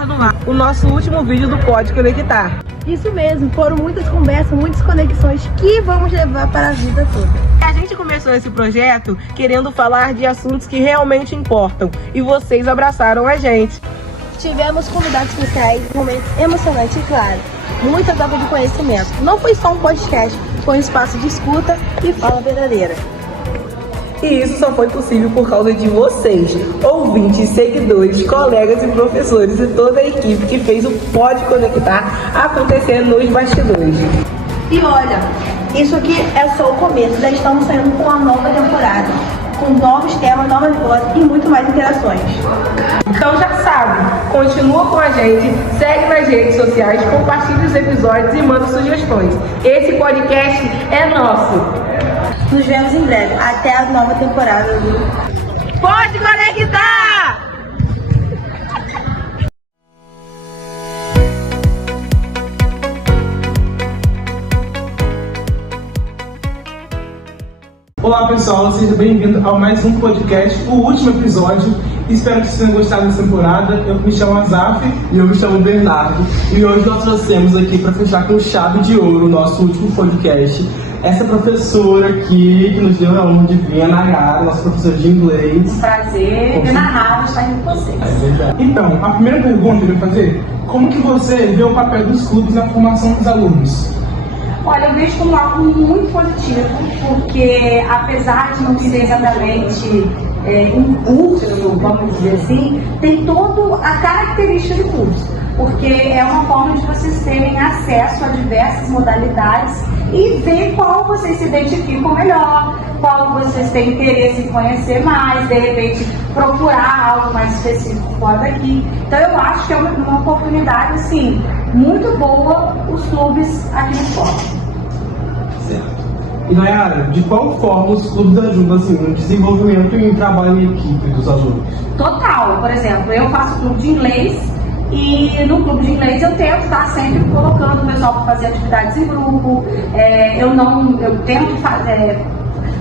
estar no ar o nosso último vídeo do Pode Conectar. Isso mesmo, foram muitas conversas, muitas conexões que vamos levar para a vida toda. A gente começou esse projeto querendo falar de assuntos que realmente importam e vocês abraçaram a gente. Tivemos convidados especiais, momentos emocionantes e, claro, muita troca de conhecimento. Não foi só um podcast, foi um espaço de escuta e fala verdadeira. E isso só foi possível por causa de vocês, ouvintes, seguidores, colegas e professores e toda a equipe que fez o Pode Conectar acontecer nos bastidores. E olha, isso aqui é só o começo, já estamos saindo com uma nova temporada, com novos temas, novas vozes e muito mais interações. Então já sabe, continua com a gente, segue nas redes sociais, compartilha os episódios e manda sugestões. Esse podcast é nosso. Nos vemos em breve, até a nova temporada do Pode Conectar! Olá pessoal, seja bem-vindo a mais um podcast, o último episódio. Espero que vocês tenham gostado dessa temporada. Eu me chamo Azaf e eu me chamo Bernardo. E hoje nós trouxemos aqui para fechar com chave de ouro o nosso último podcast essa professora aqui que nos deu a honra de vir, a Nayara, nossa professora de inglês. Prazer, inenarrável estar aqui com vocês. É verdade. Então, a primeira pergunta que eu ia fazer: como que você vê o papel dos clubes na formação dos alunos? Olha, eu vejo como algo muito positivo, porque apesar de não ser exatamente um curso, vamos dizer assim, tem toda a característica do curso, porque é uma forma de vocês terem acesso a diversas modalidades e ver qual vocês se identificam melhor, qual vocês têm interesse em conhecer mais, de repente procurar algo mais específico fora daqui. Então eu acho que é uma oportunidade assim, muito boa os clubes aqui na escola. Certo. E Nayara, de qual forma os clubes ajudam assim, no desenvolvimento e no trabalho em equipe dos alunos? Total, por exemplo, eu faço clube de inglês e no clube de inglês eu tento estar sempre colocando o pessoal para fazer atividades em grupo, eu tento fazer,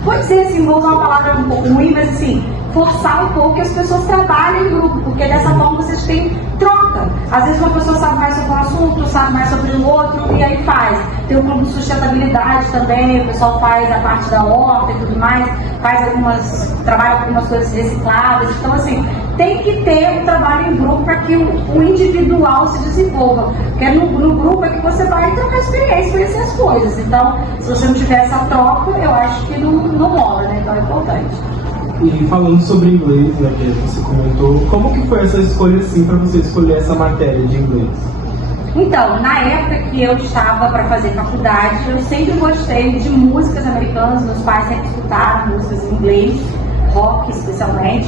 vou dizer assim, vou usar uma palavra um pouco ruim, mas assim, forçar um pouco que as pessoas trabalhem em grupo, porque dessa forma vocês têm troca. Às vezes uma pessoa sabe mais sobre um assunto, sabe mais sobre o outro, e aí faz. Tem o clube de sustentabilidade também, o pessoal faz a parte da horta e tudo mais, trabalha com algumas coisas recicláveis. Então assim, tem que ter um trabalho em grupo para que o individual se desenvolva. Porque no grupo é que você vai trocar experiência, conhecer as coisas. Então, se você não tiver essa troca, eu acho que não rola, né? Então é importante. E falando sobre inglês, né, que você comentou, como que foi essa escolha assim para você escolher essa matéria de inglês? Então, na época que eu estava para fazer faculdade, eu sempre gostei de músicas americanas, meus pais sempre escutaram músicas em inglês, rock especialmente,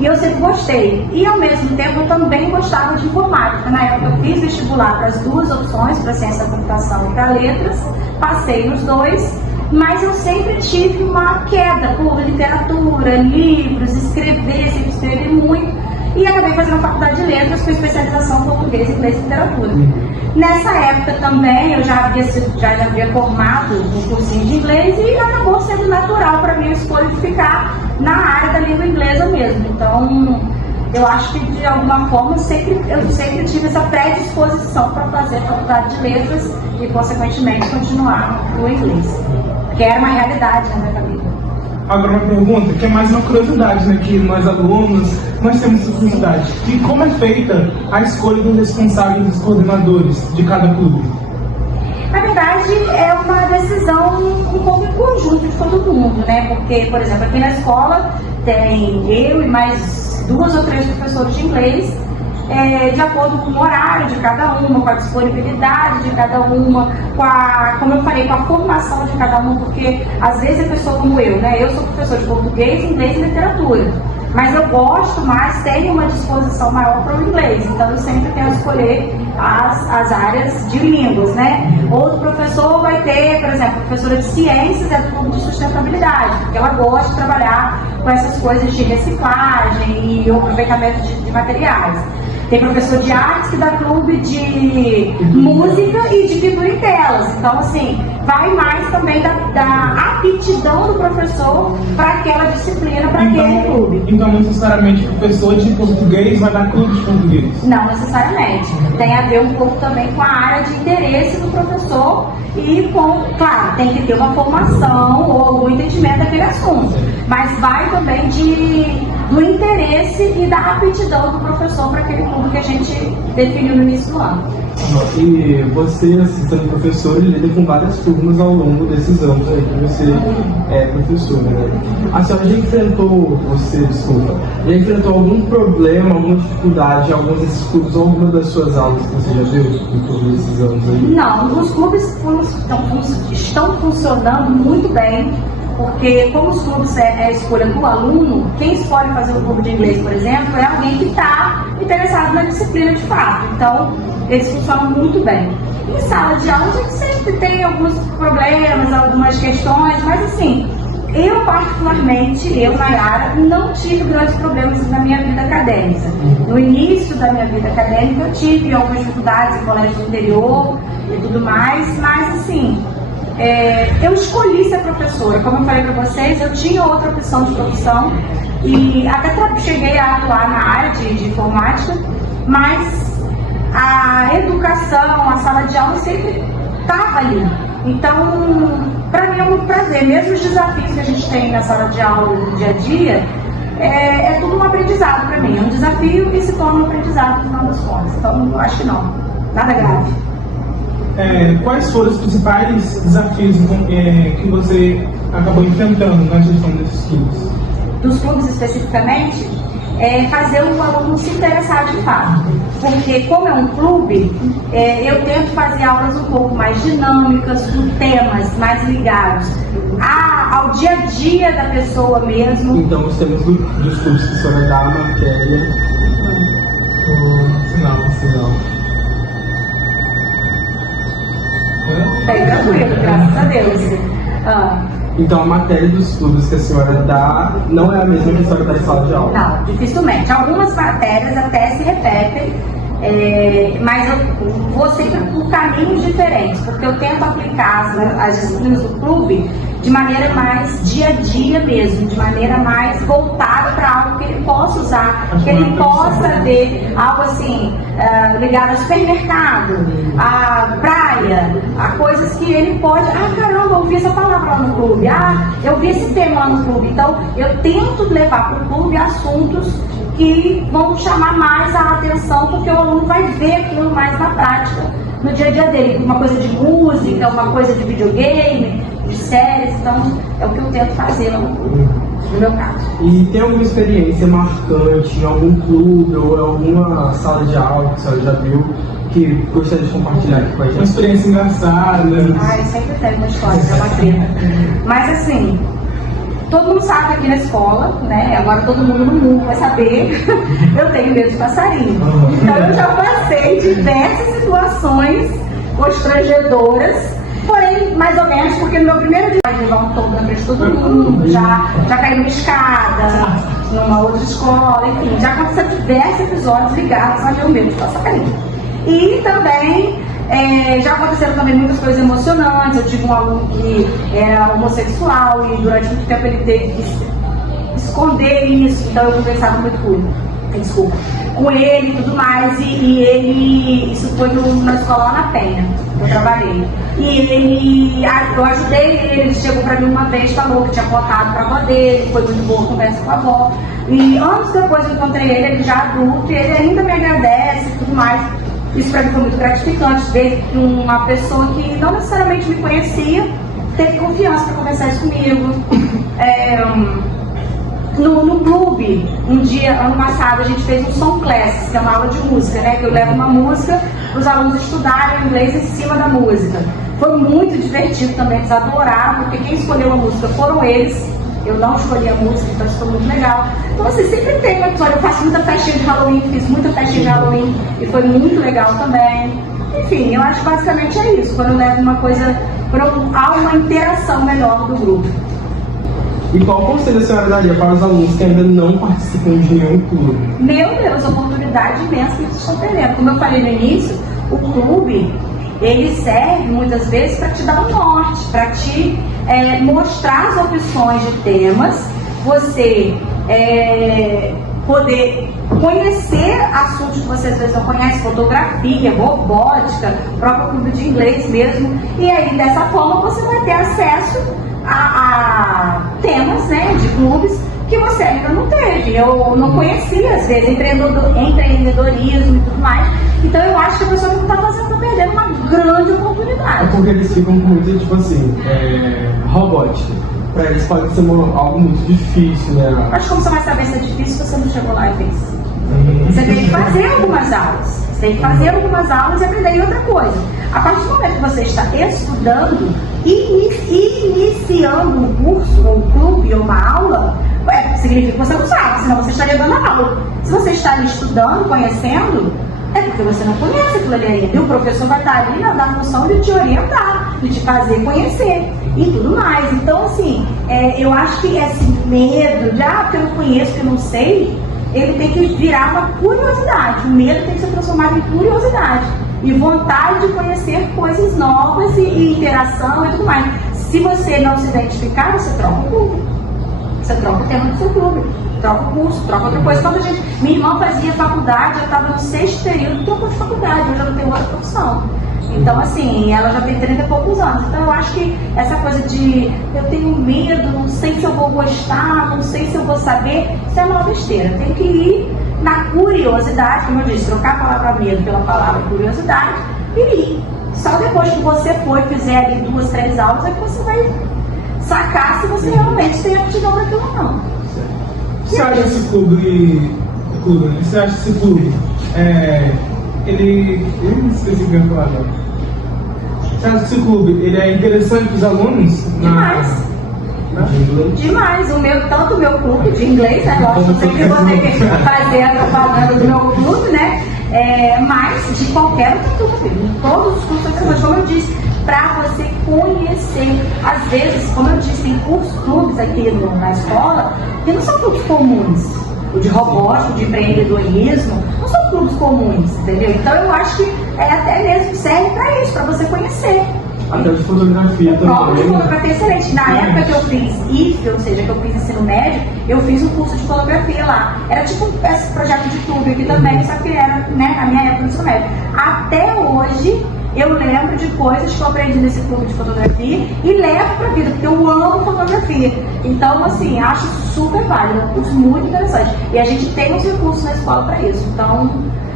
e eu sempre gostei. E ao mesmo tempo eu também gostava de informática. Na época eu fiz vestibular para as duas opções, para ciência da computação e para letras, passei nos dois, mas eu sempre tive uma queda por literatura, livros, escrever, sempre escrevi muito, e acabei fazendo a faculdade de letras com especialização em português, inglês e literatura. Nessa época também eu já havia formado um cursinho de inglês e acabou sendo natural para mim a escolha de ficar na área da língua inglesa mesmo. Então eu acho que de alguma forma eu sempre tive essa predisposição para fazer a faculdade de letras e consequentemente continuar no inglês, que era uma realidade na minha família. Agora uma pergunta, que é mais uma curiosidade, né, que nós alunos, nós temos essa curiosidade. E como é feita a escolha dos responsáveis, dos coordenadores de cada clube? Na verdade, é uma decisão um pouco em conjunto de todo mundo, né? Porque, por exemplo, aqui na escola tem eu e mais 2 ou 3 professores de inglês, de acordo com o horário de cada uma, com a disponibilidade de cada uma, como eu falei, com a formação de cada uma, porque às vezes a pessoa como eu, né? Eu sou professor de português, inglês e literatura, mas eu gosto mais, tenho uma disposição maior para o inglês, então eu sempre tenho a escolher as áreas de línguas, né? Outro professor vai ter, por exemplo, professora de ciências é do clube de sustentabilidade, porque ela gosta de trabalhar com essas coisas de reciclagem e o aproveitamento de materiais. Tem professor de artes que dá clube de música e de pintura em telas. Então, assim, vai mais também da aptidão do professor para aquela disciplina, para aquele clube. Então, não necessariamente o professor de português vai dar clube de português? Não necessariamente. Tem a ver um pouco também com a área de interesse do professor e com, claro, tem que ter uma formação ou algum entendimento daquele assunto. Mas vai também do interesse e da aptidão do professor para aquele clube que a gente definiu no início do ano. E você, assim, sendo professor, lida com várias turmas ao longo desses anos aí que você é professora, né? A senhora já enfrentou já enfrentou algum problema, alguma dificuldade em alguns desses clubes ou alguma das suas aulas que você já viu em todos esses anos aí? Não, os clubes estão funcionando muito bem, porque como os clubes é a escolha do aluno, quem escolhe fazer um clube de inglês, por exemplo, é alguém que está interessado na disciplina de fato. Então, eles funcionam muito bem. Em sala de aula, a gente sempre tem alguns problemas, algumas questões, mas assim, eu particularmente, Nayara, não tive grandes problemas na minha vida acadêmica. No início da minha vida acadêmica, eu tive algumas dificuldades em colégio do interior e tudo mais, mas assim, eu escolhi ser professora. Como eu falei para vocês, eu tinha outra opção de profissão e até cheguei a atuar na área de informática, mas a educação, a sala de aula sempre estava ali. Então, para mim é muito prazer. Mesmo os desafios que a gente tem na sala de aula no dia a dia, é tudo um aprendizado para mim. É um desafio e se torna um aprendizado no final das contas. Então, eu acho que não. Nada grave. Quais foram os principais desafios que você acabou enfrentando na gestão desses clubes? Dos clubes especificamente, fazer o aluno se interessar de fato. Porque como é um clube, eu tento fazer aulas um pouco mais dinâmicas, com temas mais ligados ao dia a dia da pessoa mesmo. Então, os temas dos clubes que a senhora dá a matéria. Sinal. Tranquilo, graças a Deus. Então, a matéria dos clubes que a senhora dá não é a mesma que a senhora dá em sala de aula? Não, dificilmente. Algumas matérias até se repetem, mas eu vou sempre por caminhos diferentes, porque eu tento aplicar as disciplinas do clube de maneira mais dia a dia mesmo, de maneira mais voltada para algo que ele possa usar, que ele possa ver algo assim, ligado ao supermercado, à praia, a coisas que ele pode, caramba, eu vi essa palavra lá no clube, eu vi esse tema lá no clube. Então, eu tento levar para o clube assuntos que vão chamar mais a atenção, porque o aluno vai ver aquilo mais na prática, no dia a dia dele. Uma coisa de música, uma coisa de videogame, de séries. Então, é o que eu tento fazer no meu caso. E tem alguma experiência marcante em algum clube ou alguma sala de aula que a senhora já viu que gostaria de compartilhar aqui com a gente? Uma experiência engraçada. Sempre tem uma história, é uma treta. Mas assim, todo mundo sabe aqui na escola, né? Agora todo mundo no mundo vai saber. Eu tenho medo de passarinho. Então eu já passei diversas situações constrangedoras, porém, mais ou menos, porque no meu primeiro dia de levar um tombo na frente de todo mundo, já caí numa escada, numa outra escola, enfim, já aconteceram diversos episódios ligados ao meu medo de passarinho. E também já aconteceram também muitas coisas emocionantes. Eu tive um aluno que era homossexual e durante muito tempo ele teve que esconder isso, então eu conversava muito com ele e tudo mais, e ele, isso foi na escola lá na Penha, que eu trabalhei. E eu ajudei ele chegou pra mim uma vez, falou que tinha contado pra avó dele, foi muito boa a conversa com a avó. E anos depois eu encontrei ele já adulto, e ele ainda me agradece e tudo mais. Isso para mim foi muito gratificante, ver que uma pessoa que não necessariamente me conhecia teve confiança para conversar isso comigo. No clube, um dia, ano passado, a gente fez um Song Classes, que é uma aula de música, né? Que eu levo uma música para os alunos estudarem inglês em cima da música. Foi muito divertido também, eles adoraram, porque quem escolheu a música foram eles. Eu não escolhi a música, então isso foi muito legal. Então, assim, sempre tem uma história. Eu faço muita festinha de Halloween, fiz muita festinha de Halloween e foi muito legal também. Enfim, eu acho que basicamente é isso. Quando eu levo uma coisa, há uma interação melhor do grupo. E qual conselho a senhora daria para os alunos que ainda não participam de nenhum clube? Meu Deus, oportunidade oportunidade imensa que eles estão perdendo. Como eu falei no início, o clube, ele serve muitas vezes para te dar um norte, para te mostrar as opções de temas, você poder conhecer assuntos que você às vezes não conhece, fotografia, robótica, próprio clube de inglês mesmo, e aí dessa forma você vai ter acesso a temas, né, de clubes que você ainda não teve. Eu não conhecia, às vezes, empreendedorismo e tudo mais. Então eu acho que a pessoa não está fazendo, está perdendo uma grande oportunidade. É porque eles ficam com muito, tipo assim, robótica. Pra eles pode ser algo muito difícil, né? Acho que como você vai saber se é difícil se você não chegou lá e fez. Você tem que fazer algumas aulas. Você tem que fazer algumas aulas e aprender. E outra coisa, a partir do momento que você está estudando e iniciando um curso, ou um clube, ou uma aula, significa que você não sabe, senão você estaria dando aula. Se você está ali estudando, conhecendo, é porque você não conhece aquilo ali ainda. E o professor vai estar ali na função de te orientar, de te fazer conhecer e tudo mais. Então, assim, eu acho que esse medo de, porque eu não conheço, porque eu não sei, ele tem que virar uma curiosidade. O medo tem que ser transformado em curiosidade e vontade de conhecer coisas novas e interação e tudo mais. Se você não se identificar, você troca o clube. Você troca o tema do seu clube, troca o curso, troca outra coisa. Quando minha irmã fazia faculdade, eu estava no 6º período, trocou de faculdade, eu já não tenho outra profissão. Então, assim, ela já tem 30 e poucos anos. Então, eu acho que essa coisa de eu tenho medo, não sei se eu vou gostar, não sei se eu vou saber, isso é uma besteira. Tem que ir na curiosidade, como eu disse, trocar a palavra medo pela palavra curiosidade e ir. Só depois que você for e fizer ali 2, 3 aulas é que você vai sacar se você realmente tem aptidão para aquilo ou não. Você acha esse clube, você acha esse clube, eu não sei se eu falar agora. Você acha que esse clube, ele é interessante para os alunos? Demais. Demais. Tanto o meu clube de inglês, né? Lógico, eu sempre vou ter que fazer a propaganda do meu clube, né? Mas de qualquer outro clube, em todos os cursos, como eu disse, para você conhecer. Às vezes, como eu disse, tem clubes aqui na escola que não são clubes comuns. O de robótica, o de empreendedorismo, não são clubes comuns, entendeu? Então eu acho que até mesmo serve para isso, para você conhecer. Até de fotografia também. O próprio de fotografia é excelente. Na época que eu fiz IF, ou seja, que eu fiz ensino médio, eu fiz um curso de fotografia lá. Era tipo esse projeto de clube aqui também, só que era, né, na minha época do ensino médio. Até hoje, eu lembro de coisas que eu aprendi nesse clube de fotografia e levo pra vida, porque eu amo fotografia. Então, assim, acho super válido, é um curso muito interessante. E a gente tem uns recursos na escola para isso. Então,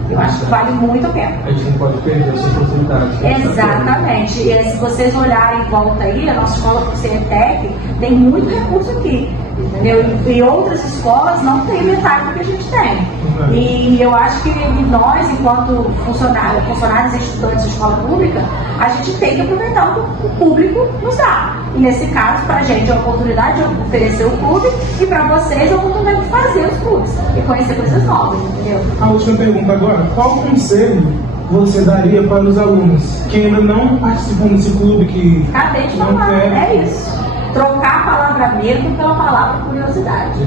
eu acho que vale muito a pena. A gente não pode perder essa oportunidade. Exatamente. E se vocês olharem em volta aí, a nossa escola, por ser ETEC, tem muito recurso aqui. Entendeu? E outras escolas não têm metade do que a gente tem. E eu acho que nós, enquanto funcionários e estudantes de escola pública, a gente tem que aproveitar o que o público nos dá. E nesse caso, para a gente, é a oportunidade de oferecer o clube e para vocês, a oportunidade de fazer os clubes e conhecer coisas novas, entendeu? A última pergunta agora: qual conselho você daria para os alunos que ainda não participam desse clube, que acabei de não falar, querem? é isso. Trocar a palavra medo pela palavra curiosidade.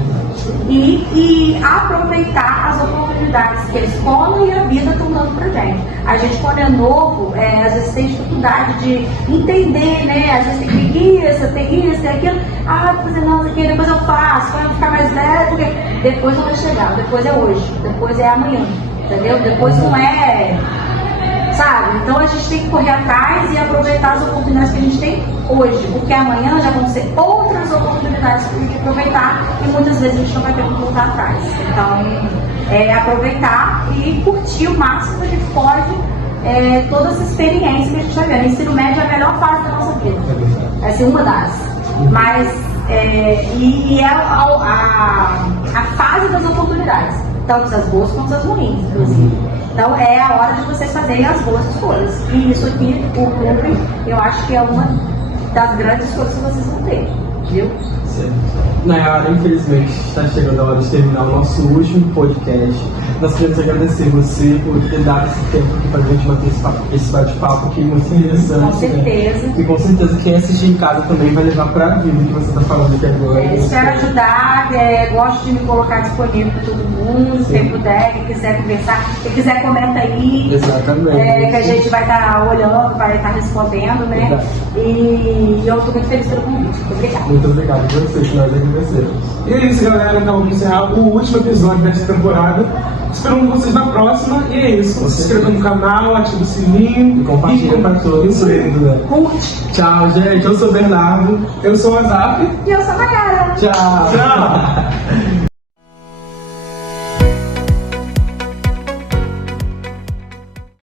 E aproveitar as oportunidades que a escola e a vida estão dando pra gente. A gente, quando é novo, às vezes tem dificuldade de entender, né? Às vezes tem preguiça, tem isso, tem aquilo. Vou fazer não, isso aqui, depois eu faço, quando eu ficar mais velho, porque depois não vai chegar, depois é hoje, depois é amanhã, entendeu? Depois não é... Sabe? Então a gente tem que correr atrás e aproveitar as oportunidades que a gente tem hoje, porque amanhã já vão ser outras oportunidades que a gente tem que aproveitar e muitas vezes a gente não vai ter que voltar atrás. Então, aproveitar e curtir o máximo que a gente pode toda essa experiência que a gente vai ver. O ensino médio é a melhor fase da nossa vida. Vai ser uma das. Mas, é a fase das oportunidades, tanto as boas quanto as ruins, inclusive. Então é a hora de vocês fazerem as boas escolhas. E isso aqui, o clube, eu acho que é uma das grandes escolhas que vocês vão ter, viu? certo. Nayara, infelizmente, está chegando a hora de terminar o nosso último podcast. Nós queremos agradecer você por ter dado esse tempo aqui para a gente manter esse bate-papo aqui muito interessante. Com certeza. Né? E com certeza quem assistir em casa também vai levar para a vida o que você está falando aqui agora. Espero ajudar, gosto de me colocar disponível para todo mundo, quem puder, quem quiser conversar, quem quiser comenta aí. Exatamente. Que a gente vai estar olhando, vai estar respondendo, né? Verdade. E eu estou muito feliz pelo convite. Muito obrigada. Muito obrigado a vocês, nós agradecemos. E é isso, galera. Então vamos encerrar o último episódio dessa temporada. Esperamos vocês na próxima. E é isso. Se inscreva no canal, ative o sininho. E compartilha para todos. Né? Curte. Tchau, gente. Eu sou o Bernardo. Eu sou o Azaf. E eu sou a Nayara. Tchau. Tchau.